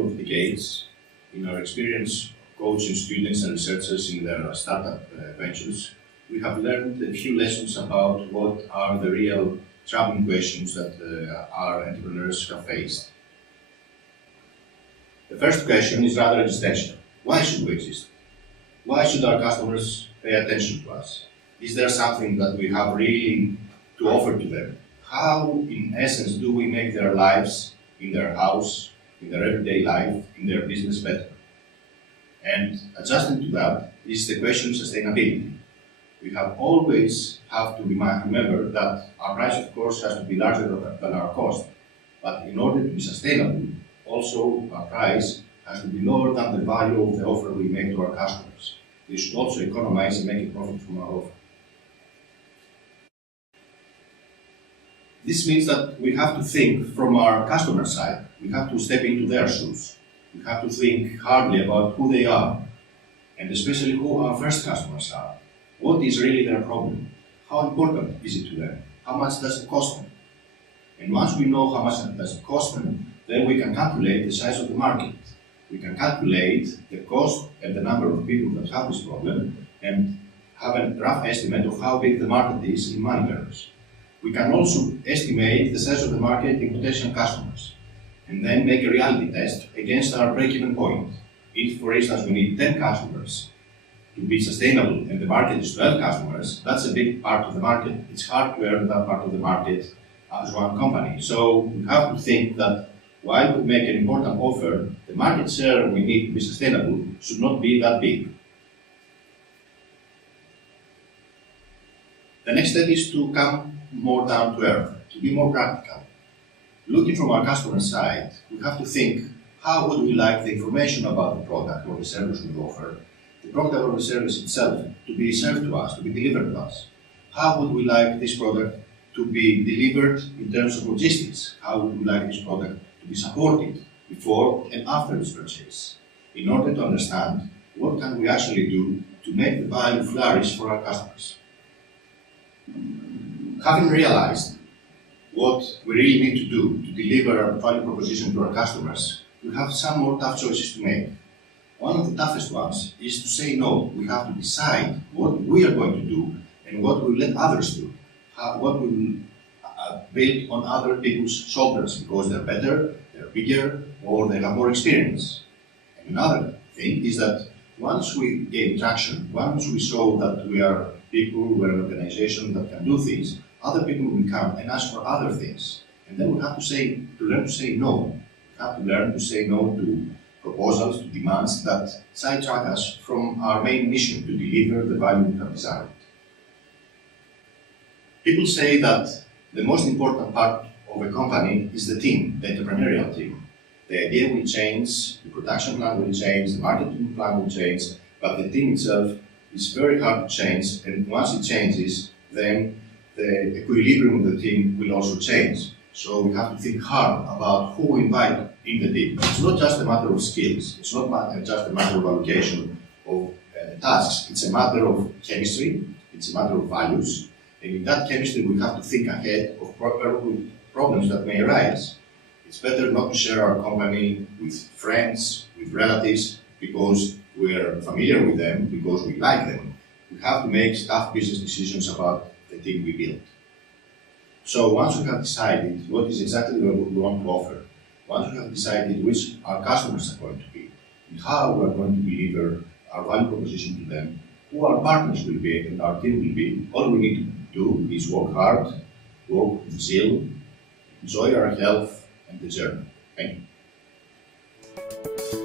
couple of decades, in our experience coaching students and researchers in their startup ventures, we have learned a few lessons about what are the real troubling questions that our entrepreneurs have faced. The first question is rather existential. Why should we exist? Why should our customers pay attention to us? Is there something that we have really to offer to them? How, in essence, do we make their lives, in their house, in their everyday life, in their business better? And adjusting to that is the question of sustainability. We have always have to remember that our price, of course, has to be larger than our cost. But in order to be sustainable, also our price has to be lower than the value of the offer we make to our customers. We should also economize and make a profit from our offer. This means that we have to think from our customer side. We have to step into their shoes. We have to think hardly about who they are, and especially who our first customers are. What is really their problem? How important is it to them? How much does it cost them? And once we know how much it does cost them, then we can calculate the size of the market. We can calculate the cost and the number of people that have this problem and have a rough estimate of how big the market is in money terms. We can also estimate the size of the market in potential customers and then make a reality test against our break-even point. If, for instance, we need 10 customers to be sustainable and the market is 12 customers, that's a big part of the market. It's hard to earn that part of the market as one company. So we have to think that while we make an important offer, the market share we need to be sustainable should not be that big. The next step is to come more down to earth, to be more practical. Looking from our customer side, we have to think, how would we like the information about the product or the service we offer, the product or the service itself, to be served to us, to be delivered to us? How would we like this product to be delivered in terms of logistics? How would we like this product to be supported before and after its purchase? In order to understand what can we actually do to make the value flourish for our customers. Having realized what we really need to do to deliver our value proposition to our customers, we have some more tough choices to make. One of the toughest ones is to say no. We have to decide what we are going to do and what we will let others do. What we will build on other people's shoulders because they're better, they're bigger, or they have more experience. And another thing is that once we gain traction, once we show that we are people, we're an organization that can do things, other people will come and ask for other things. And then we have to learn to say no. We have to learn to say no to proposals, to demands that sidetrack us from our main mission to deliver the value we have desired. People say that the most important part of a company is the team, the entrepreneurial team. The idea will change, the production plan will change, the marketing plan will change, but the team itself is very hard to change, and once it changes, then the equilibrium of the team will also change. So we have to think hard about who we invite in the team. It's not just a matter of skills, it's not just a matter of allocation of tasks, it's a matter of chemistry, it's a matter of values, and in that chemistry we have to think ahead of problems that may arise. It's better not to share our company with friends, with relatives, because we are familiar with them, because we like them. We have to make tough business decisions about the team we build. So once we have decided what is exactly what we want to offer, once we have decided which our customers are going to be, and how we are going to deliver our value proposition to them, who our partners will be and our team will be, all we need to do is work hard, work with zeal, enjoy our health and the journey. Thank you.